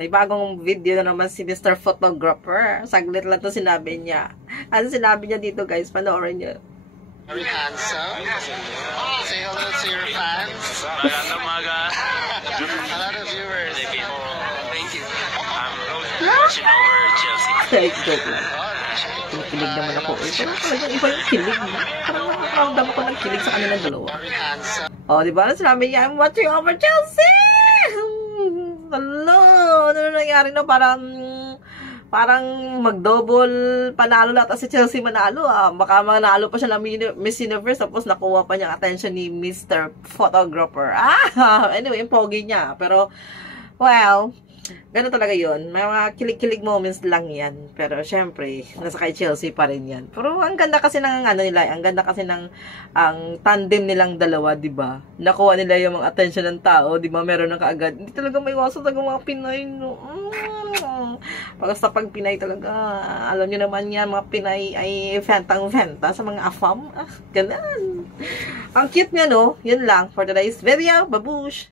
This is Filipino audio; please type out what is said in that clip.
May bagong video na naman si Mr. Photographer. Saglit lang to sinabi niya. Ano sinabi niya dito, guys? Panoorin niyo. Very handsome. Say hello to your fans. Magandang umaga. A lot of viewers. Thank you. I'm watching over Chelsea. Joke lang. Kinikilig naman ako. Pero talagang iba yung kilig. Parang nakakaramdam ako ng kilig sa kanilang dalawa. Very handsome. Oh, di ba? Sinabi niya, I'm watching over Chelsea! Hello! Ano na nangyari na? Parang mag-double panalo lahat si Chelsea manalo. Baka manalo pa siya ng Miss Universe tapos nakuha pa niya attention ni Mr. Photographer. Anyway, yung pogi niya. Pero, well, ganun talaga yun. May mga kilig-kilig moments lang yan. Pero, syempre, nasa kay Chelsea pa rin yan. Pero, ang ganda kasi ng ano nila, ang ganda kasi ng ang tandem nilang dalawa, di ba? Nakuha nila yung mga attention ng tao, di ba? Meron na kaagad. Hindi talaga may iwasan talaga mga Pinay, no? Basta pag Pinay talaga, alam niyo naman yan, mga Pinay ay fentang-fenta sa mga afam. Ganun. Ang cute nga, no? Yun lang for today's video. Babush!